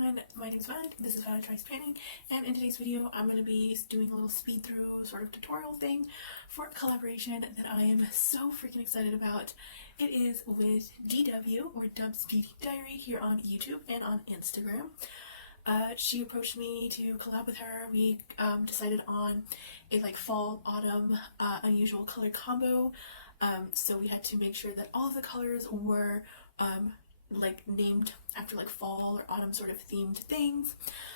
everyone, my name is Violet, this is Violet Tries Painting, and in today's video I'm going to be doing a little speed through sort of tutorial thing for a collaboration that I am so freaking excited about. It is with DW, or Dub's Beauty Diary, here on YouTube and on Instagram. She approached me to collab with her. We decided on a fall autumn unusual color combo, so we had to make sure that all of the colors were named after fall or autumn sort of themed things,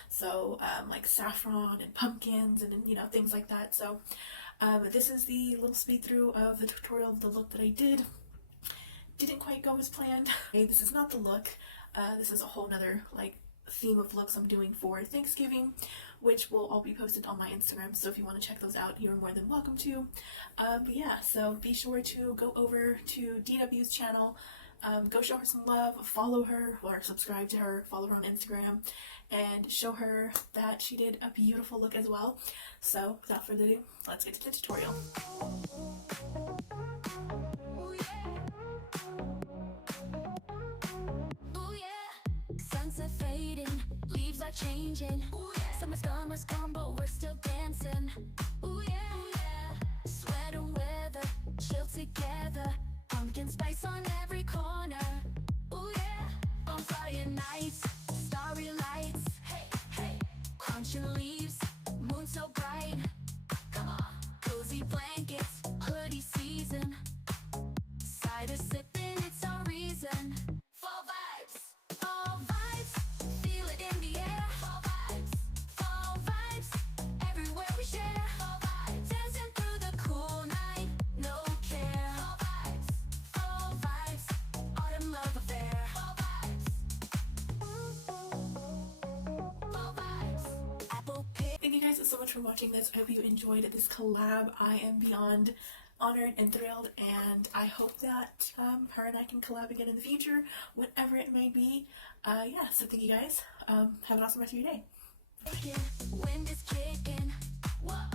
so like saffron and pumpkins and things like that. So this is the little speed through of the tutorial of the look that I didn't quite go as planned. Okay, this is not the look. This is a whole nother theme of looks I'm doing for Thanksgiving, which will all be posted on my Instagram, so if you want to check those out, you're more than welcome to. But yeah, so be sure to go over to DW's channel, go show her some love, follow her or subscribe to her, follow her on Instagram, and show her that she did a beautiful look as well. So without further ado, let's get to the tutorial. Sunset fading, leaves are changing. Summer's gone, but we're still dancing. Ooh yeah, sweater weather, chill together. Pumpkin spice on every corner. Ooh yeah, bonfire nights, starry lights. Hey, crunching leaves, moon so bright. Come on, cozy blankets, hoodie season. Cider sipping, it's our reason. Fall vibes. Fall vibes, feel it in the air. Fall vibes, everywhere we share. Fall vibes, dancing through the cool night, no care. Fall vibes, autumn love affair. Fall vibes, apple pick. Thank you guys so much for watching this. I hope you enjoyed this collab. I am beyond honored and thrilled, and I hope that her and I can collab again in the future, whatever it may be. Yeah, so thank you guys. Have an awesome rest of your day. Wind is kicking. Whoa.